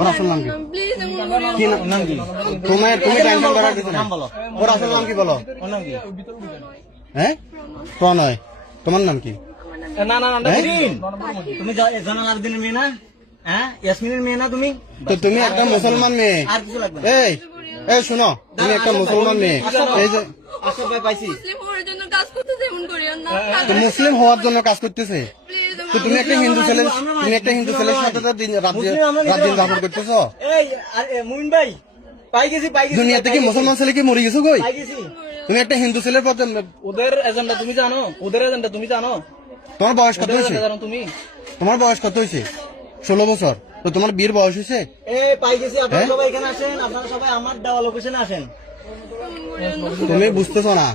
ওর আসল নাম কি? প্লিজ কি নাম কি? তুমি টেনশন করার কিছু নাই। ওর আসল নাম কি বলো? হ্যাঁ, প্রণয়। তোমার নাম কি? না না না তুমি জানাল আবেদিনের মেয়ে না? হ্যাঁ, ইয়াসমিনের মেয়ে না তুমি? তো তুমি একটা মুসলমান মেয়ে। আর কিছু লাগবে না। এই এই শোনো, তুমি একটা মুসলমান মেয়ে। এই যে আশরাফ ভাই পাইছি। মুসলিম হওয়ার জন্য কাজ করতেছে, এমন করিও না তো মুসলিম হওয়ার জন্য কাজ করতেছে, প্লিজ। তো তুমি একটা হিন্দু ছেলের সাথে তো রাত দিন যাপন করতেছো। এই মুমিন ভাই পাই গেছি দুনিয়াতে কি মুসলমান ছেলে কি মরে গেছো কই? পাই গেছি। তুমি একটা হিন্দু ছেলের পথে, ওদের এজেন্ডা তুমি জানো? ওদের এজেন্ডা তুমি জানো? তোমার বয়স কত হয়েছে? জানো তুমি? তোমার বয়স কত হয়েছে? 16 বছর। তো তোমার বিয়ের বয়স হয়েছে? এই পাই গেছি, আপনারা সবাই এখানে আসেন, আপনারা সবাই আমার দেওয়া লোকেশনে আসেন। তুমি বুঝতেছো না।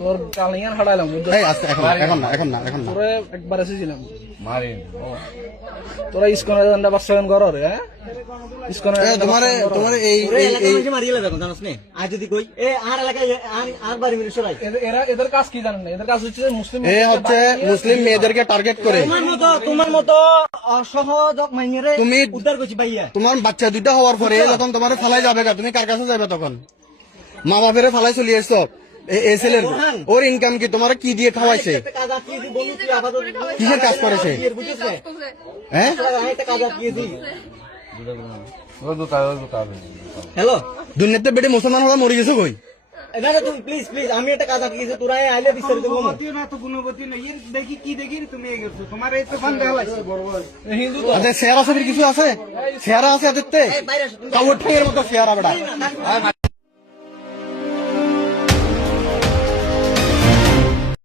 তোর কালিয়ান হারাইলাম এই আস্তে, এখন না। তোরে একবার এসেছিলাম তোরা ইসকনের এজেন্ডা বাস্তবায়ন করো রে। হ্যাঁ, ইসকনের তোমার এই মারিয়ে লাগবে জানোস নে। আর যদি কই এ আর এলাকায় আর বাড়ি মিলে সরাই এদের কাজ কি জানেন না? এদের কাজ হচ্ছে মুসলিম মেয়েদেরকে টার্গেট করে। তোমার মতো অসহজ মাইনেরে তুমি উদ্ধার করছি ভাইয়া। তোমার বাচ্চা দুইটা হওয়ার পরে যখন তোমার ফালাই যাবে, তুমি কার কাছে যাবে তখন? মা বাপের ফালাই চলে এসছো। এই ছেলের ওর ইনকাম কি? তোমার কি দিয়ে খাওয়াইছে? কিসের কাজ করেছে? হ্যাঁ, হ্যালো, দুনিয়াতে বেটে মুসলমান হওয়া মরে গেছো কই? না না তুমি প্লিজ আমি একটা কাজ আটকে তোরা আইলে বিস্তারিত বলবো। আচ্ছা, চেহারা ছবির কিছু আছে? চেহারা আছে দেখতে? কাউর ঠেঙের মতো চেহারা বেটা।